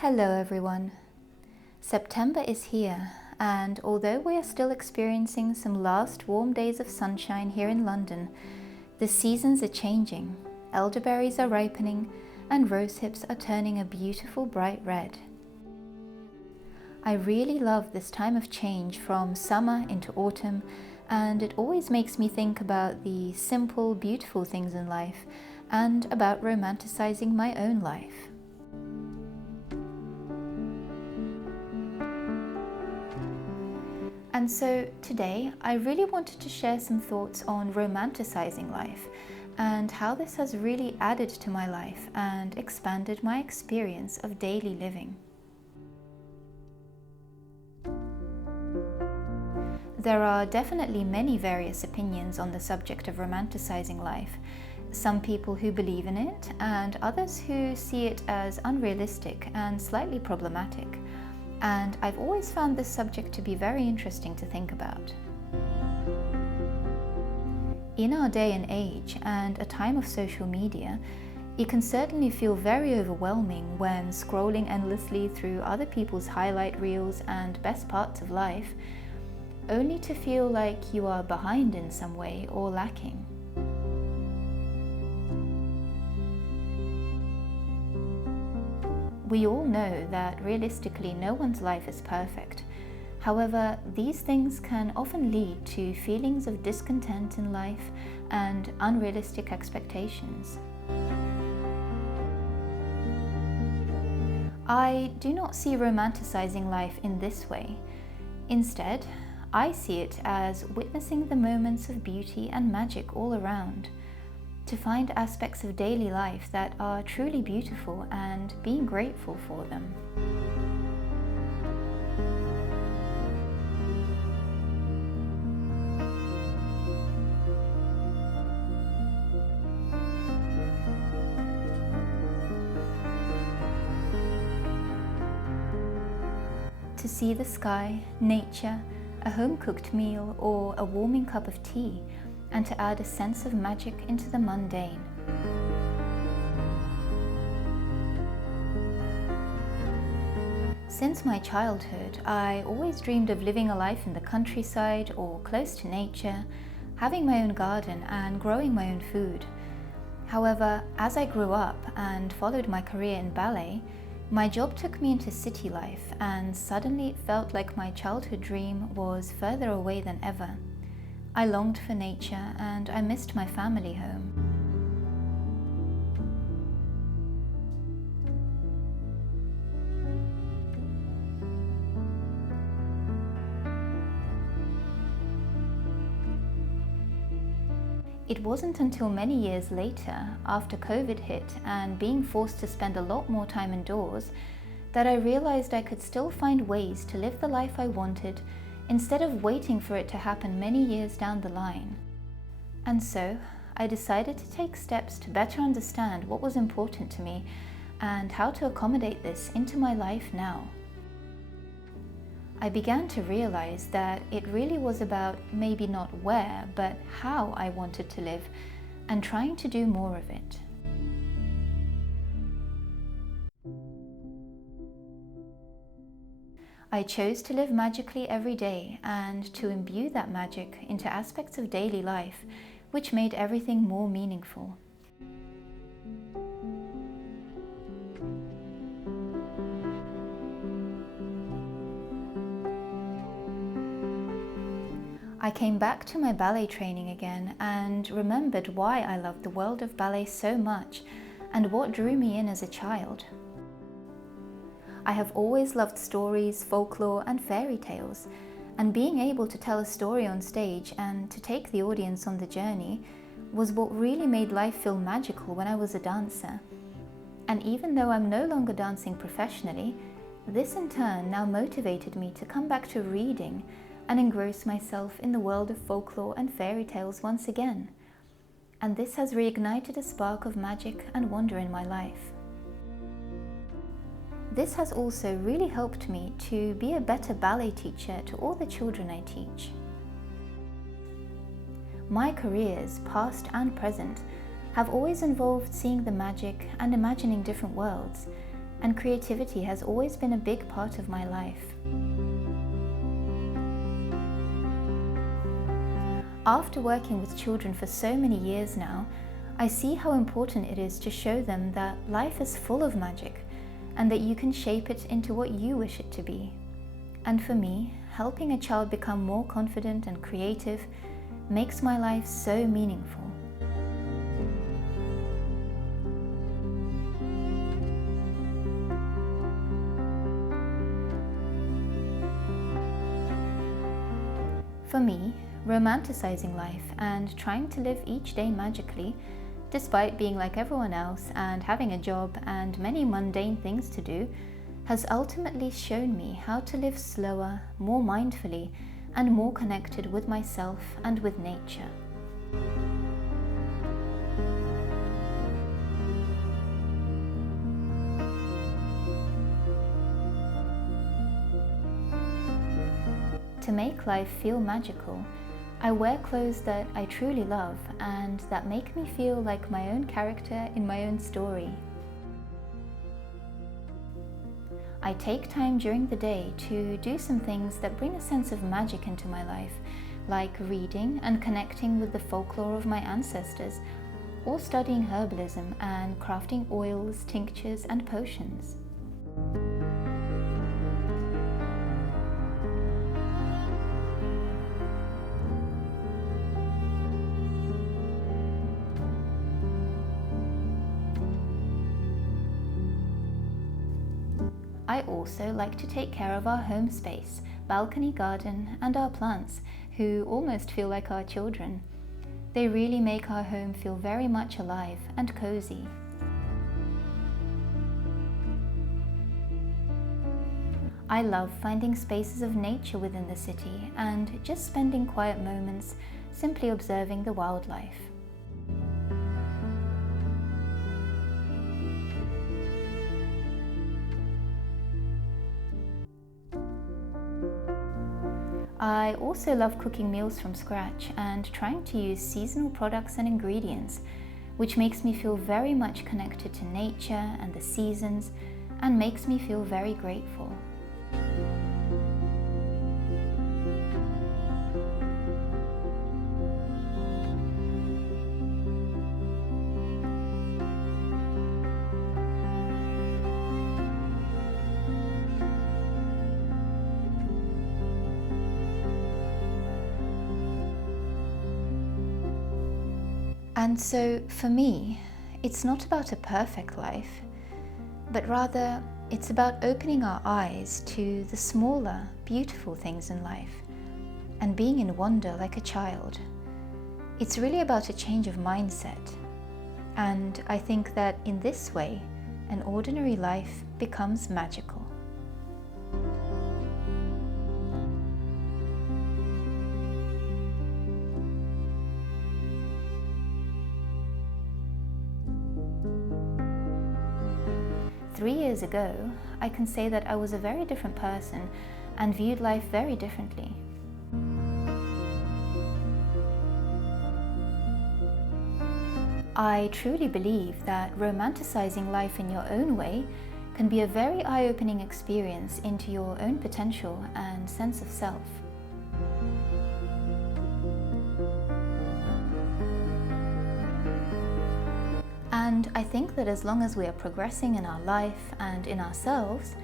Hello everyone. September is here, and although we are still experiencing some last warm days of sunshine here in London, the seasons are changing, elderberries are ripening, and rosehips are turning a beautiful bright red. I really love this time of change from summer into autumn, and it always makes me think about the simple, beautiful things in life and about romanticizing my own life. And so today I really wanted to share some thoughts on romanticizing life and how this has really added to my life and expanded my experience of daily living. There are definitely many various opinions on the subject of romanticizing life. Some people who believe in it and others who see it as unrealistic and slightly problematic. And I've always found this subject to be very interesting to think about. In our day and age and a time of social media, it can certainly feel very overwhelming when scrolling endlessly through other people's highlight reels and best parts of life, only to feel like you are behind in some way or lacking. We all know that realistically no one's life is perfect. However, these things can often lead to feelings of discontent in life and unrealistic expectations. I do not see romanticizing life in this way. Instead, I see it as witnessing the moments of beauty and magic all around, to find aspects of daily life that are truly beautiful and being grateful for them. To see the sky, nature, a home-cooked meal, or a warming cup of tea, and to add a sense of magic into the mundane. Since my childhood, I always dreamed of living a life in the countryside or close to nature, having my own garden and growing my own food. However, as I grew up and followed my career in ballet, my job took me into city life, and suddenly it felt like my childhood dream was further away than ever. I longed for nature and I missed my family home. It wasn't until many years later, after COVID hit and being forced to spend a lot more time indoors, that I realized I could still find ways to live the life I wanted instead of waiting for it to happen many years down the line. And so, I decided to take steps to better understand what was important to me and how to accommodate this into my life now. I began to realize that it really was about maybe not where, but how I wanted to live, and trying to do more of it. I chose to live magically every day and to imbue that magic into aspects of daily life, which made everything more meaningful. I came back to my ballet training again and remembered why I loved the world of ballet so much and what drew me in as a child. I have always loved stories, folklore, and fairy tales, and being able to tell a story on stage and to take the audience on the journey was what really made life feel magical when I was a dancer. And even though I'm no longer dancing professionally, this in turn now motivated me to come back to reading and engross myself in the world of folklore and fairy tales once again. And this has reignited a spark of magic and wonder in my life. This has also really helped me to be a better ballet teacher to all the children I teach. My careers, past and present, have always involved seeing the magic and imagining different worlds, and creativity has always been a big part of my life. After working with children for so many years now, I see how important it is to show them that life is full of magic and that you can shape it into what you wish it to be. And for me, helping a child become more confident and creative makes my life so meaningful. For me, romanticizing life and trying to live each day magically, despite being like everyone else and having a job and many mundane things to do, has ultimately shown me how to live slower, more mindfully, and more connected with myself and with nature. To make life feel magical, I wear clothes that I truly love and that make me feel like my own character in my own story. I take time during the day to do some things that bring a sense of magic into my life, like reading and connecting with the folklore of my ancestors, or studying herbalism and crafting oils, tinctures, and potions. I also like to take care of our home space, balcony garden, and our plants, who almost feel like our children. They really make our home feel very much alive and cozy. I love finding spaces of nature within the city and just spending quiet moments simply observing the wildlife. I also love cooking meals from scratch and trying to use seasonal products and ingredients, which makes me feel very much connected to nature and the seasons and makes me feel very grateful. And so, for me, it's not about a perfect life, but rather it's about opening our eyes to the smaller, beautiful things in life and being in wonder like a child. It's really about a change of mindset. And I think that in this way, an ordinary life becomes magical. Three years ago, I can say that I was a very different person and viewed life very differently. I truly believe that romanticizing life in your own way can be a very eye-opening experience into your own potential and sense of self. And I think that as long as we are progressing in our life and in ourselves,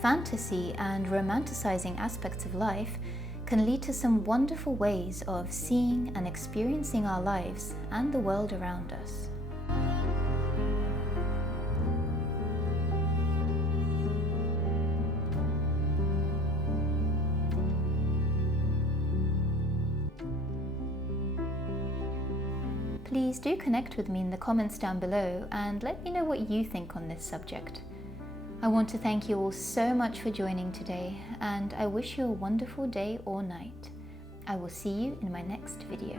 fantasy and romanticizing aspects of life can lead to some wonderful ways of seeing and experiencing our lives and the world around us. Please do connect with me in the comments down below and let me know what you think on this subject. I want to thank you all so much for joining today, and I wish you a wonderful day or night. I will see you in my next video.